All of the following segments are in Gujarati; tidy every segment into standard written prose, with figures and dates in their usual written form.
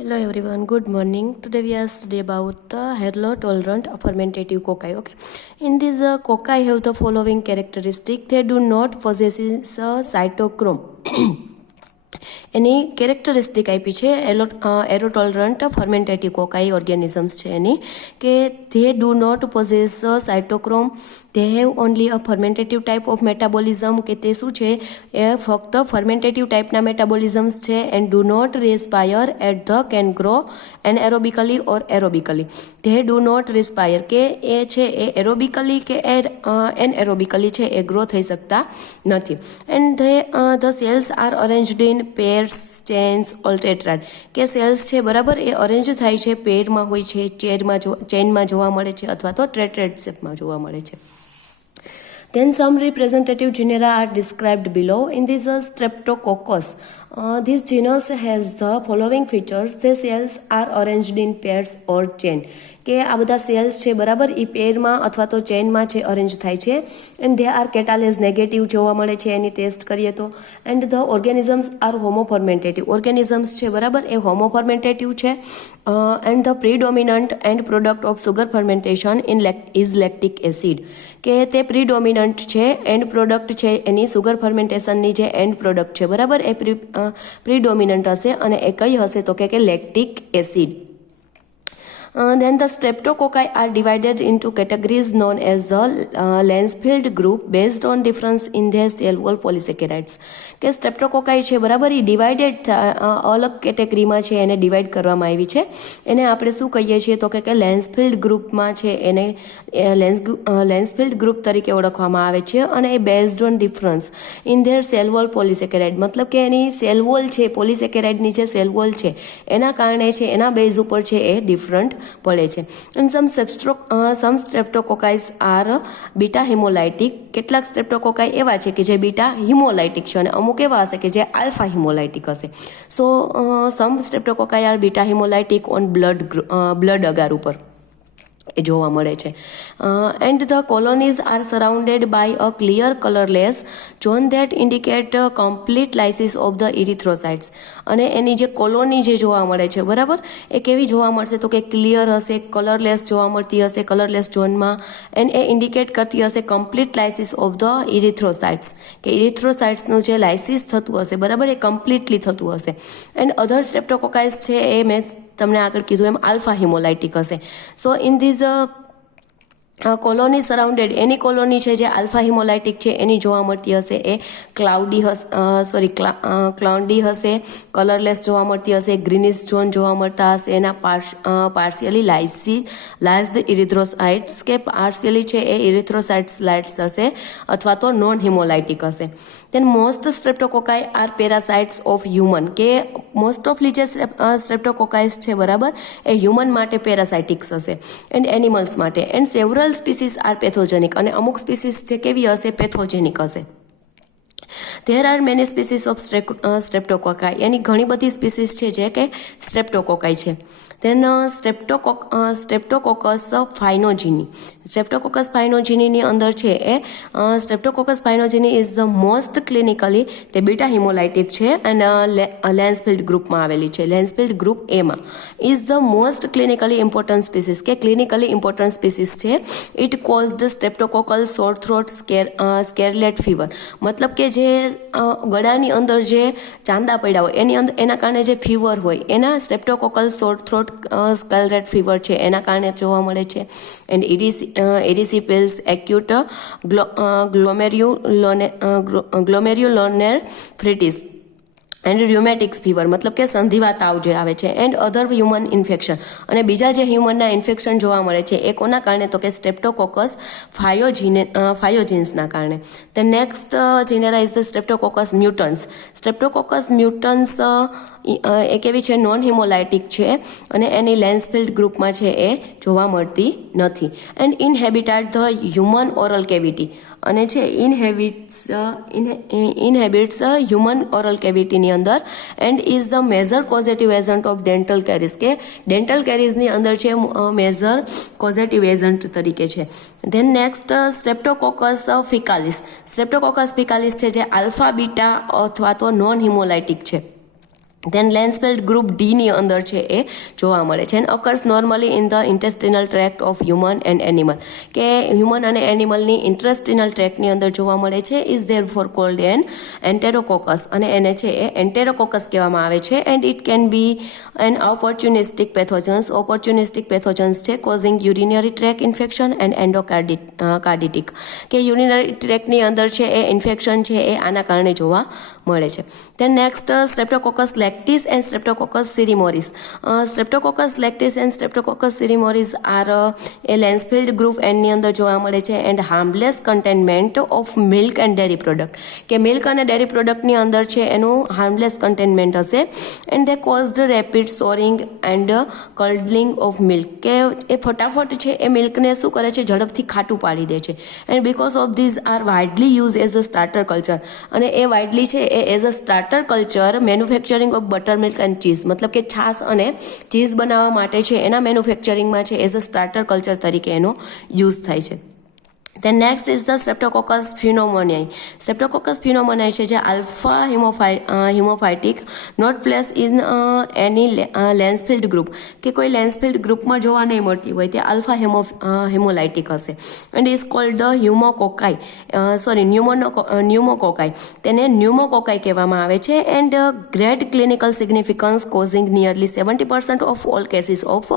Hello everyone, good morning. Today we are studying about the halitolerant fermentative cocci. Okay, in this cocci have the following characteristic. They do not possess cytochrome. એની કેરેક્ટરિસ્ટિક આપી છે એરોટોલરન્ટ ફર્મેન્ટેટિવ કોકાઈ ઓર્ગેનિઝમ્સ છે એની કે they do not possess cytochrome they have only a fermentative type of metabolism કે તે શું છે એ ફક્ત ફર્મેન્ટેટિવ ટાઈપના મેટાબોલિઝમ્સ છે and do not respire at the can grow anaerobically or aerobically they do not respire કે એ છે એ એરોબિકલી કે એનએરોબિકલી છે એ ગ્રો થઈ શકતા નથી and the cells are arranged in pairs chains or tetrad કે સેલ્સ છે બરાબર એ અરેન્જ થાય છે પેરમાં હોય છે ચેનમાં જોવા મળે છે અથવા તો ટેટ્રાડ શેપમાં જોવા મળે છે. Then some representative genera are described below. In this Streptococcus, this genus has the following features. The cells are arranged in pairs or chain. કે આ બધા સેલ્સ છે બરાબર એ પેરમાં અથવા તો ચેઇનમાં છે અરેન્જ થાય છે and they are catalase negative જોવા મળે છે એની ટેસ્ટ કરીએ તો and the organisms are homofermentative organisms છે બરાબર એ હોમોફર્મેન્ટેટિવ છે and the predominant end product of sugar fermentation is lactic acid કે તે પ્રીડોમિનન્ટ છે એન્ડ પ્રોડક્ટ છે એની સુગર ફર્મેન્ટેશનની જે એન્ડ પ્રોડક્ટ છે બરાબર એ પ્રીડોમિનન્ટ હશે અને એ કઈ હશે તો કે lactic acid. Then the streptococci are divided into categories known as the Lancefield group based on difference in their cell wall polysaccharides. કે સ્ટ્રેપ્ટોકોકાઈ છે બરાબર એ ડિવાઇડેડ અલગ કેટેગરીમાં છે એને ડિવાઈડ કરવામાં આવી છે એને આપણે શું કહીએ છીએ તો કે લેન્સફિલ્ડ ગ્રુપમાં છે એને લેન્સફિલ્ડ ગ્રુપ તરીકે ઓળખવામાં આવે છે અને એ based on difference in their cell wall polysaccharide મતલબ કે એની સેલ વોલ છે પોલિસેકેરાઇડની જે સેલ વોલ છે એના કારણે છે એના બેઝ ઉપર છે એ ડિફરન્ટ પડે છે અને સમ સ્ટ્રેપ્ટોકોકાઇસ આર બીટા હિમોલાઇટિક કેટલાક સ્ટ્રેપ્ટોકોકાઈ એવા છે કે જે બીટા હિમોલાઇટિક છે અને અમુક એવા હશે કે જે આલ્ફા હિમોલાઇટિક હશે so some streptococci are beta haemolytic on blood agar ઉપર એ જોવા મળે છે and the colonies are surrounded by a clear colourless zone that indicate complete lysis of the erythrocytes અને એની જે કોલોની જે જોવા મળે છે બરાબર એ કેવી જોવા મળશે તો કે ક્લિયર હશે કલરલેસ જોવા મળતી હશે કલરલેસ ઝોનમાં એન્ડ એ ઇન્ડિકેટ કરતી હશે કમ્પ્લીટ લાઇસિસ ઓફ ધ ઇરિથ્રોસાઇટ્સ કે ઇરિથ્રોસાઇટ્સનું જે લાઇસિસ થતું હશે બરાબર એ કમ્પ્લીટલી થતું હશે એન્ડ અધર સ્ટ્રેપ્ટોકોકાઇસ છે એ મેં તમને આગળ કીધું એમ આલ્ફા હિમોલાઇટિક હશે so in these colony surrounded એની કોલોની છે જે આલ્ફા હિમોલાઇટિક છે એની જોવા મળતી હશે એ ક્લાઉડી હશે કલરલેસ જોવા મળતી હશે ગ્રીનિશ ઝોન જોવા મળતા હશે એના પાર્શિયલી લાઇઝ્ડ ઇરિથ્રોસાઇટ્સ કે પાર્શિયલી છે એ ઇરિથ્રોસાઇટ્સ લાઇટ્સ હશે અથવા તો નોન હિમોલાઇટિક હશે then most streptococci are parasites of human કે મોસ્ટ ઓફલી જે સ્ટ્રેપ્ટોકોકાઇસ છે બરાબર એ હ્યુમન માટે પેરાસાઇટિક્સ હશે એન્ડ એનિમલ્સ માટે and several species are pathogenic અને અમુક સ્પીસીસ છે કેવી હશે પેથોજેનિક હશે. There are many species of streptococci એની ઘણી બધી સ્પીસીસ છે જે કે સ્ટ્રેપ્ટોકોકાઈ છે. Then Streptococcus phainogeny Streptococcus phainogeny ની અંદર છે એ Streptococcus phainogeny is the most clinically તે બીટા હિમોલાઇટિક છે અને લેન્સફિલ્ડ ગ્રુપમાં આવેલી છે લેન્સફિલ્ડ ગ્રુપ એમાં is the most clinically important species કે ક્લિનિકલી ઇમ્પોર્ટન્ટ સ્પીસીસ છે ઇટ કોઝડ સ્ટ્રેપ્ટોકોકલ સોર થ્રોટ સ્કેરલેટ ફીવર મતલબ કે જે ગળાની અંદર જે ચાંદા પડ્યા હોય એની અંદર એના કારણે જે ફીવર હોય એના સ્ટ્રેપ્ટોકોકલ સોર થ્રોટ સ્કેરલેટ ફીવર છે એના કારણે જોવા મળે છે એન્ડ એરિસિપિલ્સ એક્યુટ ગ્લોમેર્યુલોનેર ફ્રિટિસ એન્ડ ર્યુમેટિક્સ ફીવર મતલબ કે સંધિવા તાવ જે આવે છે એન્ડ અધર હ્યુમન ઇન્ફેક્શન અને બીજા જે હ્યુમનના ઇન્ફેક્શન જોવા મળે છે એ કોના કારણે તો કે સ્ટ્રેપ્ટોકોકસ ફાયોજીન્સના કારણે. ધ નેક્સ્ટ જેનેરા ઇઝ ધ સ્ટ્રેપ્ટોકોકસ મ્યુટન્સ એ કેવી છે નોન હિમોલાઇટિક છે અને એની લેન્સફિલ્ડ ગ્રુપમાં છે એ જોવા મળતી નથી and inhabited the human oral cavity અને છે ઇનહેબિટ્સ હ્યુમન ઓરલ કેવિટીની અંદર and is the major causative agent of dental caries કે ડેન્ટલ કેરીઝની અંદર છે મેજર કોઝેટિવ એજન્ટ તરીકે છે. ધેન નેક્સ્ટ સ્ટ્રેપ્ટોકોકસ ફિકાલિસ છે જે આલ્ફા બીટા અથવા તો નોન હિમોલાઇટિક છે ધેન લેન્સફેલ્ડ ગ્રુપ ડીની અંદર છે એ જોવા મળે છે and occurs normally in the intestinal tract of human and animal, કે હ્યુમન અને એનિમલની ઇન્ટેસ્ટિનલ ટ્રેક્ટની અંદર જોવા મળે છે. Is therefore called an enterococcus, અને એને છે એ એન્ટેરોકોકસ કહેવામાં આવે છે. And it can be an opportunistic pathogens. Opportunistic pathogens છે causing urinary tract infection and endocarditis, કે યુરિનરી ટ્રેકની અંદર છે એ ઇન્ફેક્શન છે એ આના કારણે જોવા મળે છે. Then next streptococcus lactis and streptococcus cremoris. Streptococcus lactis and streptococcus cremoris are a Lancefield group એનની અંદર જોવા મળે છે and harmless containment of milk and dairy product, કે મિલ્ક અને ડેરી પ્રોડક્ટની અંદર છે એનું હાર્મલેસ કન્ટેનમેન્ટ હશે. And they caused rapid souring and curdling of milk, કે એ ફટાફટ છે એ મિલ્કને શું કરે છે, ઝડપથી ખાટું પાડી દે છે. And because of these are widely use as a starter culture, અને એ વાઇડલી છે એ as a starter culture manufacturing of buttermilk and cheese, મતલબ કે છાશ અને ચીઝ બનાવવા માટે છે એના મેન્યુફેક્ચરિંગમાં છે એઝ અ સ્ટાર્ટર કલ્ચર તરીકે એનો યુઝ થાય છે. Then next is the Streptococcus pneumoniae. Streptococcus pneumoniae છે જે alpha haemolytic not place in any Lancefield group, કે કોઈ લેન્સફિલ્ડ ગ્રુપમાં જોવા નહીં મળતી હોય તે આલ્ફા હિમોલાઇટિક હશે. And is called the pneumococci. તેને ન્યુમોકોકાઈ કહેવામાં આવે છે. And great clinical significance causing nearly 70% of all cases of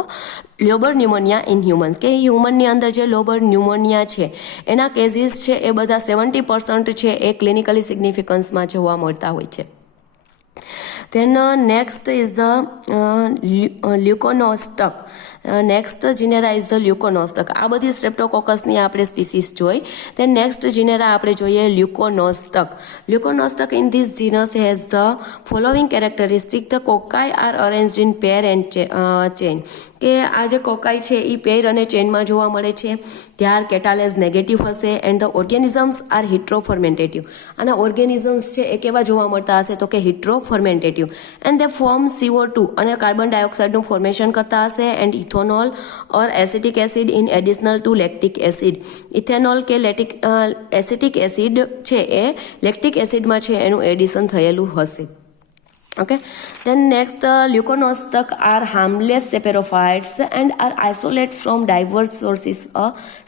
lobar pneumonia in humans, કે હ્યુમનની અંદર જે લોબર ન્યુમોનિયા છે એના કેસીસ છે એ બધા 70% છે એ ક્લિનિકલી સિગ્નિફિકન્સમાં જોવા મળતા હોય છે. Then next is the leuconostoc. Next genera is the leuconostoc. આ બધી સ્ટ્રેપ્ટોકોકસની આપણે સ્પીસીસ જોઈ. ધેન નેક્સ્ટ જીનેરા આપણે જોઈએ leuconostoc. Leuconostoc in this genus has the following characteristic. The cocci are arranged in pair and chain, કે આ જે કોકાઈ છે એ પેર અને ચેનમાં જોવા મળે છે. ત્યાર કેટાલેઝ નેગેટિવ હશે. And the organisms are heterofermentative. આના ઓર્ગેનિઝમ્સ છે એ કેવા જોવા મળતા હશે, તો કે હિટ્રોફર્મેન્ટેટિવ. એન્ડ દે ફોર્મ CO2 અને કાર્બન ડાયોક્સાઇડનું ફોર્મેશન કરતા હશે. And ethanol or acetic acid in additional to lactic acid. Ethanol કે એસિટિક એસિડ છે એ લેક્ટિક એસિડમાં છે એનું એડિશન થયેલું હશે. Okay, then next leuconostoc are harmless saprophytes and are isolated from diverse sources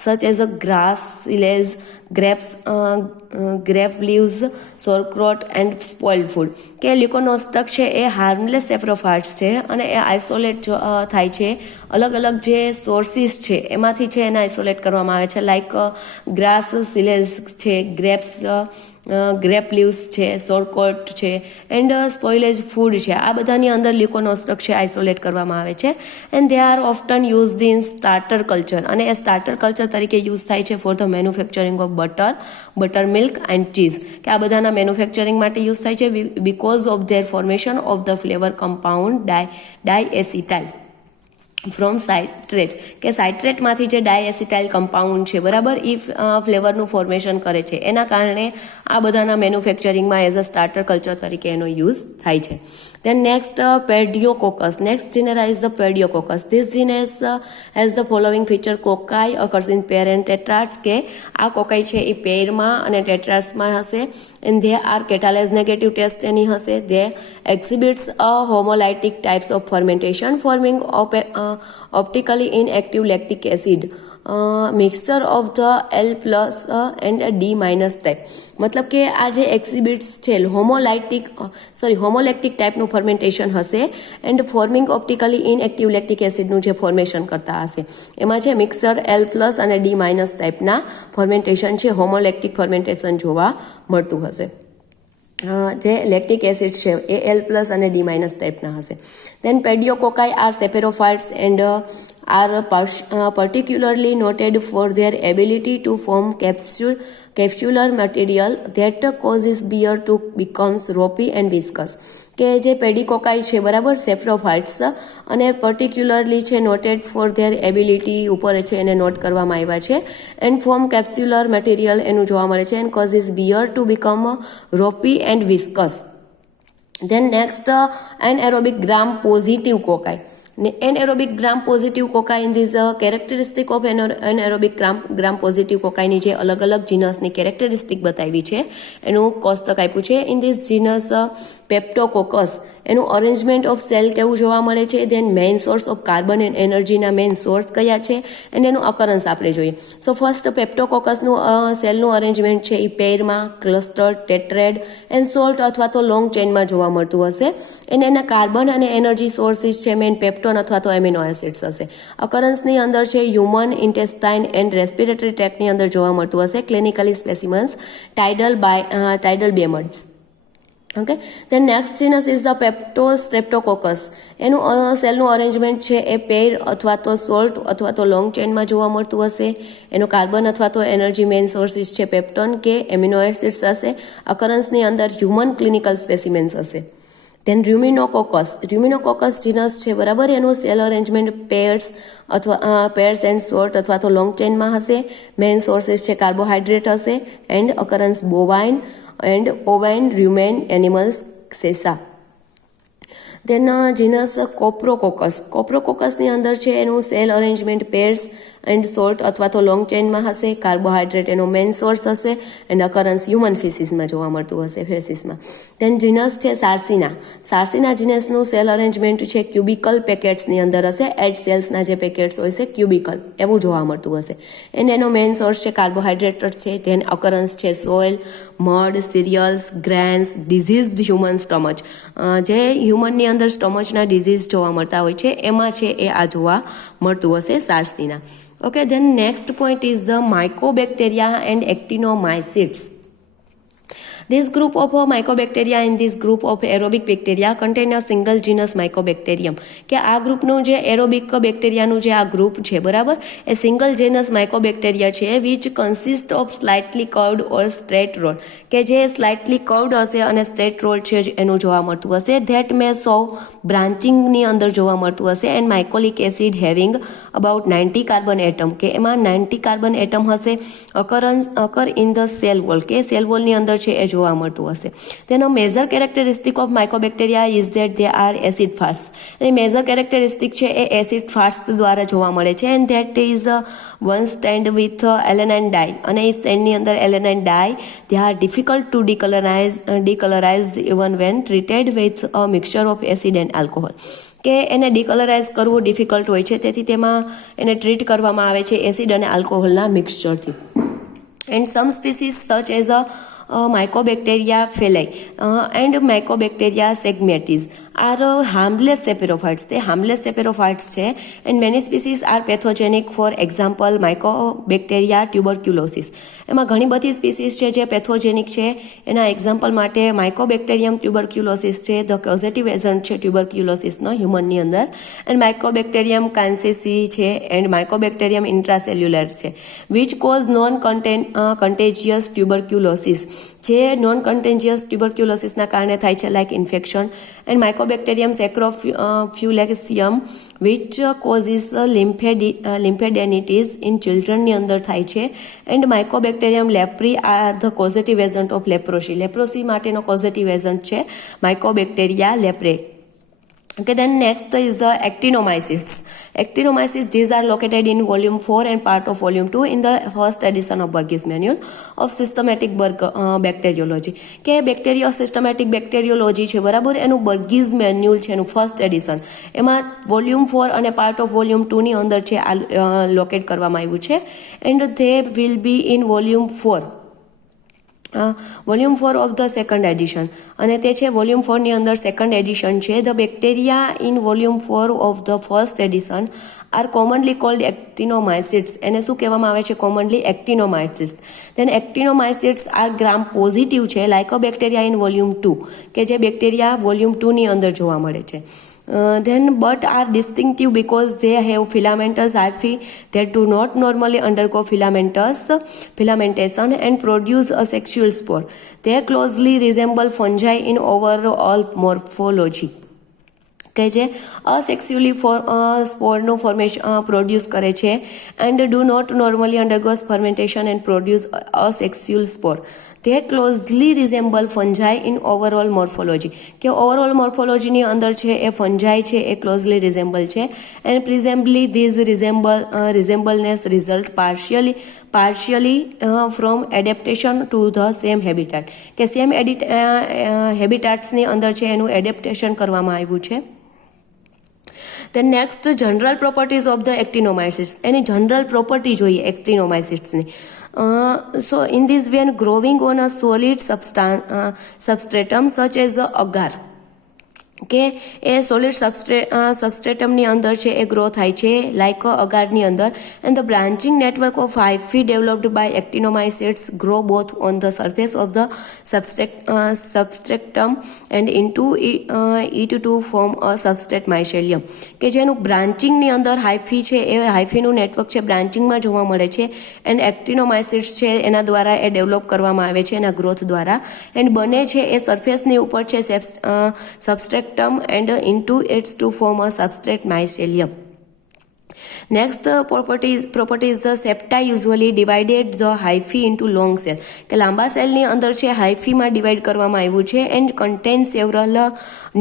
such as grass, silage, grapes, grape leaves, sauerkraut and spoiled food. કે લ્યુકોનોસ્ટક છે એ હાર્મલેસ સેપ્રોફાઇટ્સ છે અને એ આઇસોલેટ થાય છે. અલગ અલગ જે સોર્સિસ છે એમાંથી છે એને આઇસોલેટ કરવામાં આવે છે, લાઈક ગ્રાસ, સિલેજ છે, ગ્રેપ લીવ્સ છે, સોરકોટ છે એન્ડ સ્પોઇલેજ ફૂડ છે. આ બધાની અંદર લ્યુકોનોસ્ટક છે આઇસોલેટ કરવામાં આવે છે. And they are often used in starter culture, અને એ સ્ટાર્ટર કલ્ચર તરીકે યુઝ થાય છે for the manufacturing of buttermilk and cheese, કે આ બધાના મેન્યુફેક્ચરિંગ માટે યુઝ થાય છે because of their formation of the flavour compound diacetyl from citrate, કે સાઇટ્રેટમાંથી જે ડાયએસિટાઇલ કમ્પાઉન્ડ છે બરાબર એ ફ્લેવરનું ફોર્મેશન કરે છે. એના કારણે આ બધાના મેન્યુફેક્ચરિંગમાં એઝ અ સ્ટાર્ટર કલ્ચર તરીકે એનો યુઝ થાય છે. Then next Pediococcus. Next genera is the Pediococcus. This genus has the following feature. Cocci occurs in pair and tetrads, કે આ કોકાઈ છે એ પેરમાં અને ટેટ્રાસમાં હશે. And they are catalase negative test એની હશે. They exhibits a homolytic types of fermentation forming optically inactive lactic acid. Mixture of the L plus and D minus type, મતલબ કે આ જે એક્ઝિબિટ્સ છે હોમોલેક્ટિક ટાઈપનું ફર્મેન્ટેશન હશે and forming optically inactive lactic એસિડનું જે ફોર્મેશન કરતા હશે. એમાં છે મિક્સચર L પ્લસ અને D માઇનસ ટાઈપના ફર્મેન્ટેશન છે, હોમોલેક્ટિક ફર્મેન્ટેશન જોવા મળતું હશે. જે લેક્ટિક એસિડ છે એ L પ્લસ અને D માઇનસ ટાઈપના હશે. Then pediococci are saprophytes and are particularly noted for their ability to form capsular material that causes beer to become ropey and viscous. કે જે પેડિકોકાઈ છે બરાબર સેપ્રોફાઇટ્સ અને પર્ટિક્યુલરલી છે નોટેડ ફોર ધેર એબિલિટી ઉપર છે એને નોટ કરવામાં આવ્યા છે. એન્ડ ફોર્મ કેપ્સ્યુલર મટીરિયલ એનું જોવા મળે છે and causes beer to become ropy and viscous. Then next anaerobic gram positive કોકાઈ. Anaerobic gram positive cocci in these characteristic of anaerobic gram positive કોકાઈની જે અલગ અલગ જીનસની કેરેક્ટરિસ્ટિક બતાવી છે એનું કોષ્ટક આપ્યું છે. ઇન ધીસ જીનસ પેપ્ટોકોકસ એનું અરેન્જમેન્ટ ઓફ સેલ કેવું જોવા મળે છે, then main source of carbon and એનર્જીના મેઇન સોર્સ કયા છે અને એનું અકરન્સ આપણે જોઈએ. સો ફર્સ્ટ પેપ્ટોકોકસનું સેલનું અરેન્જમેન્ટ છે એ પેરમાં, ક્લસ્ટર, ટેટ્રેડ એન્ડ સોલ્ટ અથવા તો લોંગ ચેઇનમાં જોવા મળતું હશે. અને એના કાર્બન અને એનર્જી સોર્સિસ છે મેઇન પેપ્ટોન અથવા તો એમિનો એસિડ્સ હશે. અકરન્સની અંદર છે હ્યુમન ઇન્ટેસ્ટાઇન એન્ડ રેસ્પિરેટરી ટ્રેકની અંદર જોવા મળતું હશે. ક્લિનિકલી સ્પેસિમન્સ ટાઇડલ બેમડ્સ. Okay, then next genus is the streptococcus. એનું સેલનું અરેન્જમેન્ટ છે એ પેર અથવા તો સોલ્ટ અથવા તો લોંગ ચેઇનમાં જોવા મળતું હશે. એનો કાર્બન અથવા તો એનર્જી મેઇન સોર્સિસ છે પેપ્ટોન કે એમિનો એસિડ્સ હશે. અકરન્સની અંદર હ્યુમન ક્લિનિકલ સ્પેસિમેન્સ હશે. ધેન ર્યુમિનોકોકસ જીનસ છે બરાબર, એનું cell arrangement pairs and short અથવા તો લોંગ ચેઇનમાં હશે. મેઇન સોર્સિસ છે કાર્બોહાઈડ્રેટ હશે and occurrence bovine and ovine rumen animals સેસા. ધેન જીનસ કોપ્રોકોકસની અંદર છે એનું cell arrangement pairs and short અથવા તો લોંગ ચેઇનમાં હશે. કાર્બોહાઈડ્રેટ એનો મેઇન સોર્સ હશે એન્ડ અકરન્સ હ્યુમન ફિસિસમાં જોવા મળતું હશે, ફેસિસમાં. ધેન જીનસ છે સાર્સિના જીનસનું સેલ અરેન્જમેન્ટ છે ક્યુબિકલ પેકેટ્સની અંદર હશે. એડ સેલ્સના જે પેકેટ્સ હોય છે ક્યુબિકલ એવું જોવા મળતું હશે. એનો મેઇન સોર્સ છે કાર્બોહાઈડ્રેટ છે. ધેન અકરન્સ છે soil, mud, cereals, grains, diseased human stomach. જે હ્યુમનની અંદર સ્ટમચના ડિઝીઝ જોવા મળતા હોય છે એમાં છે એ આ જોવા મળતું હશે સાર્સિના. Okay, then next point is the mycobacteria and actinomycetes. This group of mycobacteria in this group of aerobic bacteria contain a single genus Mycobacterium. કે આ ગ્રુપનું જે એરોબિક બેક્ટેરિયાનું જે આ ગ્રુપ છે બરાબર, એ સિંગલ જેનસ માઇકોબેક્ટેરિયા છે which consist of slightly curved or straight rod. કે જે સ્લાઇટલી કર્વડ હશે અને સ્ટ્રેટ રોલ છે એનું જોવા મળતું હશે. ધેટ મે સો બ્રાન્ચિંગની અંદર જોવા મળતું હશે. And mycolic acid having about 90 carbon atom, કે એમાં 90 કાર્બન એટમ હશે. Occur in the cell wall, કે સેલ વોલની અંદર છે એ જોવા મળતું હશે. તેનો major characteristic of mycobacteria is that they are acid fast. અને મેજર કેરેક્ટરિસ્ટિક છે એ એસિડ ફાસ્ટ દ્વારા જોવા મળે છે. And that is one stain with aniline dye, અને એ સ્ટેન્ડની અંદર aniline dye they R difficult to decolourise even when treated with a mixture of acid and alcohol. કે એને ડિકલરાઇઝ કરવું ડિફિકલ્ટ હોય છે, તેથી તેમાં એને ટ્રીટ કરવામાં આવે છે એસિડ અને આલ્કોહોલના મિક્સચરથી. And some species such as Mycobacteria phyllae and Mycobacteria segmentis are harmless saprophytes. તે harmless saprophytes છે. and many species are pathogenic, for example Mycobacteria tuberculosis. એમાં ઘણી બધી સ્પીસીસ છે જે પેથોજેનિક છે. એના એક્ઝામ્પલ માટે માઇકોબેક્ટેરિયમ ટ્યુબરક્યુલોસિસ છે, ધ કોઝેટિવ એજન્ટ છે ટ્યુબરક્યુલોસિસનો હ્યુમનની અંદર. એન્ડ માઇકોબેક્ટેરિયમ કાન્સેસી છે એન્ડ માઇકોબેક્ટેરિયમ ઇન્ટ્રાસેલ્યુલર છે which cause non contagious tuberculosis, જે નોન કન્ટેજિયસ ટ્યુબરક્યુલોસિસના કારણે થાય છે, like infection. And mycobacterium scrofulaceum which causes lymphadenitis in ચિલ્ડ્રનની અંદર થાય છે. And mycobacterium leprae are the causative agent of leprosy. Leprosy માટેનો કોઝેટિવ એજન્ટ છે માઇકોબેક્ટેરિયા લેપ્રે. Okay, then next is the actinomycetes. Actinomycetes, these are located in volume 4 and part of volume 2 in the first edition of Burgess Manual of Systematic Bacteriology. કે બેક્ટેરિયો સિસ્ટમેટિક બેક્ટેરિયોલોજી છે બરાબર, એનું બર્ગીઝ મેન્યુઅલ છે એનું ફર્સ્ટ એડિશન. એમાં વોલ્યુમ 4 અને પાર્ટ ઓફ વોલ્યુમ 2 ની અંદર છે આ લોકેટ કરવામાં આવ્યું છે. And they will be in volume 4 volume 4 of the second edition, અને તે છે વોલ્યુમ 4ની અંદર સેકન્ડ એડિશન છે. The bacteria in volume 4 of the first edition are commonly called actinomycetes. એને શું કહેવામાં આવે છે? Commonly actinomycetes. Then actinomycetes are gram positive છે લાઇકોબેક્ટેરિયા ઇન વોલ્યુમ 2, કે જે બેક્ટેરિયા વોલ્યુમ 2ની અંદર જોવા મળે છે. Then but are distinctive because they have filamentous hyphae that do not normally undergo filamentation and produce a sexual spore. They closely resemble fungi in overall morphology. કે જે અસેક્સ્યુઅલી સ્પોરનું ફોર્મેશન પ્રોડ્યુસ કરે છે and do not normally undergoes fermentation and produce asexual spore. they closely resemble fungi in overall morphology કે ઓવરઓલ મોર્ફોલોજીની અંદર છે એ ફંજાઈ છે એ ક્લોઝલી રિઝેમ્બલ છે and presumably these resemblance result partially from adaptation to the same habitat કે સેમ હેબિટાટ્સની અંદર છે એનું એડેપ્ટેશન કરવામાં આવ્યું છે. Then next, general properties of the actinomycetes. Any general property જોઈએ actinomycetes ની. So in this, when growing on a solid substratum such as agar, કે એ સોલિડ સબસ્ટ્રેટમની અંદર છે એ ગ્રો થાય છે લાઇક અગારની અંદર and the branching network of hyphae developed by actinomycetes grow both on the surface of the substratum and into it to form a substrate mycelium કે જેનું બ્રાન્ચિંગની અંદર હાઇફી છે એ હાઇફીનું નેટવર્ક છે બ્રાન્ચિંગમાં જોવા મળે છે એન્ડ એક્ટિનોમાઇસેટ્સ છે એના દ્વારા એ ડેવલપ કરવામાં આવે છે એના ગ્રોથ દ્વારા એન્ડ બને છે એ સરફેસની ઉપર છે substrate and into its to form a substrate mycelium. Next property is the septa usually divided the hyphae into long cell કે લાંબા સેલની અંદર છે હાઇફીમાં ડિવાઈડ કરવામાં આવ્યું છે એન્ડ કન્ટેન સેવરલ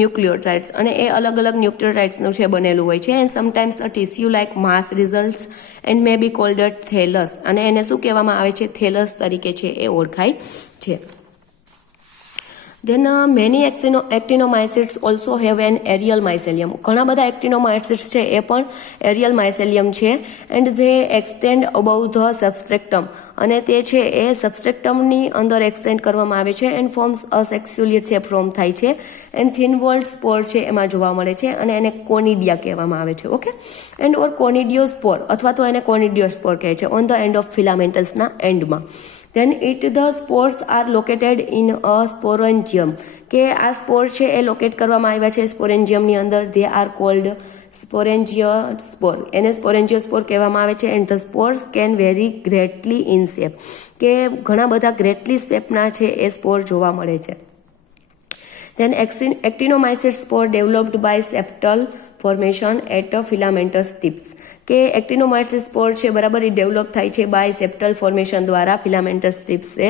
ન્યુક્લિયોટાઇડ્સ અને એ અલગ અલગ ન્યુક્લિયોટાઇડ્સનું છે બનેલું હોય છે and sometimes a tissue like mass results and may be called thallus અને એને શું કહેવામાં આવે છે થેલસ તરીકે છે એ ઓળખાય છે. Then many actinomycetes also have an aerial mycelium. ઘણા બધા actinomycetes છે એ પણ aerial mycelium છે and they extend above the substratum અને તે છે એ સબસ્ટ્રેક્ટમની અંદર એક્સટેન્ડ કરવામાં આવે છે એન્ડ ફોર્મ્સ અસેક્સ્યુલી છે ફોર્મ થાય છે એન્ડ થિન વોલ્ડ સ્પોર છે એમાં જોવા મળે છે અને એને કોનિડિયા કહેવામાં આવે છે. ઓકે એન્ડ ઓર કોનિડિયોસ્પોર અથવા તો એને કોનિડિયોસ્પોર કહે છે ઓન ધ એન્ડ ઓફ ફિલામેન્ટસના એન્ડમાં. Then the spores are located in a sporangium કે આ સ્પોર છે એ લોકેટ કરવામાં આવ્યા છે સ્પોરેન્જિયમની અંદર. they are called sporangiospoor એને સ્પોરેન્જિયોસ્પોર કહેવામાં આવે છે and the spores can vary greatly in shape કે ઘણા બધા ગ્રેટલી શેપના છે એ સ્પોર જોવા મળે છે. Then actinomycete spore developed by septal formation at a filamentous tips કે એક્ટિનોમાઇસીસ સ્પોર છે બરાબર એ ડેવલપ થાય છે બાય સેપ્ટલ ફોર્મેશન દ્વારા ફિલામેન્ટસ ટિપ્સ છે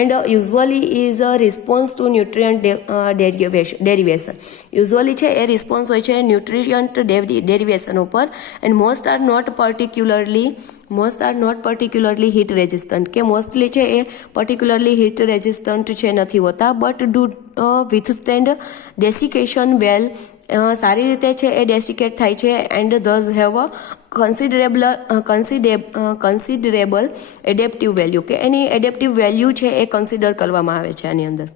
and usually is a response to nutrient derivation usually છે એ રિસ્પોન્સ હોય છે ન્યુટ્રિયન્ટ ડેરિવેશન ઉપર and most are not particularly heat resistant કે મોસ્ટલી છે એ પર્ટિક્યુલરલી હીટ રેઝિસ્ટન્ટ છે નથી હોતા બટ ડુ વિથસ્ટેન્ડ ડેસિકેશન વેલ સારી રીતે છે એ ડેસિકેટ થાય છે and these have a considerable adaptive value કે એની એડેપ્ટિવ વેલ્યુ છે એ કન્સિડર કરવામાં આવે છે આની અંદર.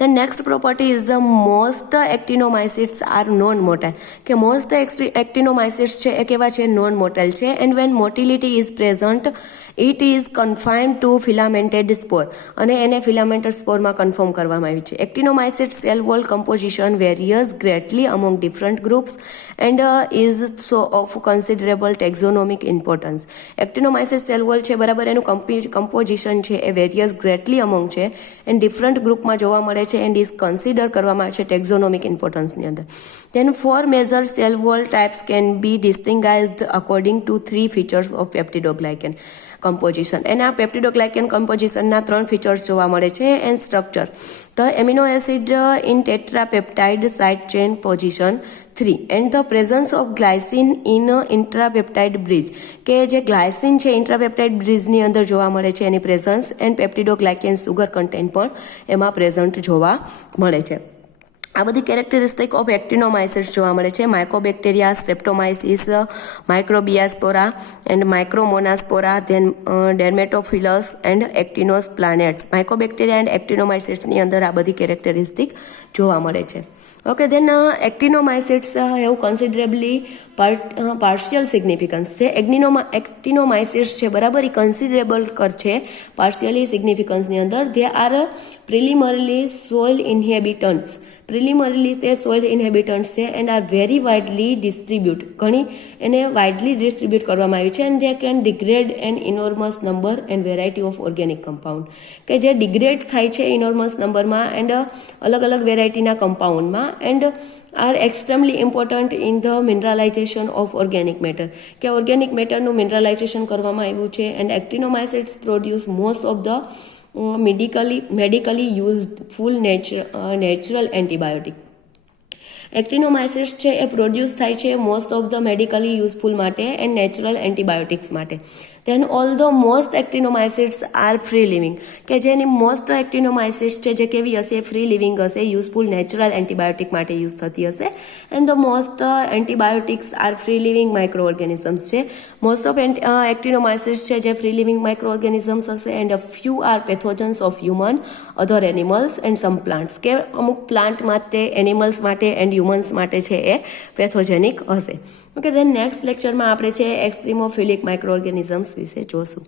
The next property is the most actinomycetes are non-motile કે most actinomycetes છે એ કેવા છે non-motile છે and when motility is present it is confined to filamented spore અને એને filamentous spore માં કન્ફર્મ કરવામાં આવી છે. actinomycetes cell wall composition varies greatly among different groups and is so of considerable taxonomic importance. actinomycetes cell wall છે બરાબર એનું composition છે એ varies greatly among છે and different ગ્રુપમાં જોવા મળે છે એન્ડ ઇઝ કન્સિડર કરવામાં આવે છે ટેક્ઝોનોમિક ઇમ્પોર્ટન્સની અંદર. Then 4 major cell wall types can be distinguished according to 3 features of peptidoglycan composition and આ peptidoglycan compositionના 3 ફીચર્સ જોવા મળે છે and structure the amino acid in tetrapeptide side chain position 3 and the presence of glycine in intrapeptide bridge કે જે ગ્લાયસિન છે ઇન્ટ્રાપેપ્ટાઇડ બ્રિજની અંદર જોવા મળે છે એની પ્રેઝન્સ એન્ડ પેપ્ટિડોગ્લાયકેન સુગર કન્ટેન્ટ પણ એમાં પ્રેઝન્ટ જોવા મળે છે. આ બધી કેરેક્ટરિસ્ટિક ઓફ એક્ટિનોમાઇસિસ જોવા મળે છે. Mycobacteria, streptomyces, microbispora and micromonospora, then dermatophilus and actinoplanes. Mycobacteria and એક્ટિનોમાઇસિસની અંદર આ બધી કેરેક્ટરિસ્ટિક જોવા મળે છે. Okay, then actinomycetes have considerably partial significance છે. actinomycetes છે બરાબર એ કન્સિડરેબલ છે પાર્શિયલી સિગ્નિફિકન્સની અંદર. they are preliminarily soil inhabitants તે સોઇલ ઇન્હેબિટન્ટ્સ છે and are very widely distribute ઘણી એને વાઇડલી ડિસ્ટ્રીબ્યુટ કરવામાં આવી છે and they can degrade an enormous number and variety of organic compound કે જે ડિગ્રેડ થાય છે ઇનોર્મસ નંબરમાં એન્ડ અલગ અલગ વેરાયટીના કમ્પાઉન્ડમાં and are extremely important in the mineralization of organic matter કે ઓર્ગેનિક મેટરનું મિનરલાઇઝેશન કરવામાં આવ્યું છે and actinomycetes produce most of the medically useful natural antibiotic. Actinomyces છે એ પ્રોડ્યુસ થાય છે most of the medically useful માટે એન્ડ નેચરલ એન્ટીબાયોટિક્સ માટે. Then all the most actinomyces are free living, કે જેની મોસ્ટ એક્ટિનોમાઇસિસ છે જે કેવી હશે, ફ્રી લિવિંગ હશે, યુઝફુલ નેચરલ એન્ટીબાયોટિક માટે યુઝ થતી હશે. And the most antibiotics are free living microorganisms છે. મોસ્ટ ઓફ એક્ટિનોમાઇસિસ છે જે ફ્રી લિવિંગ માઇક્રો ઓર્ગેનિઝમ્સ હશે. And few are pathogens of human, other animals and some plants, કે અમુક પ્લાન્ટ માટે, એનિમલ્સ માટે એન્ડ હ્યુમન્સ માટે છે એ પેથોજેનિક હશે. ઓકે, ધેન નેક્સ્ટ લેક્ચરમાં આપણે છે એક્સ્ટ્રીમોફિલિક માઇક્રો ઓર્ગેનિઝમ્સ વિશે જોશું.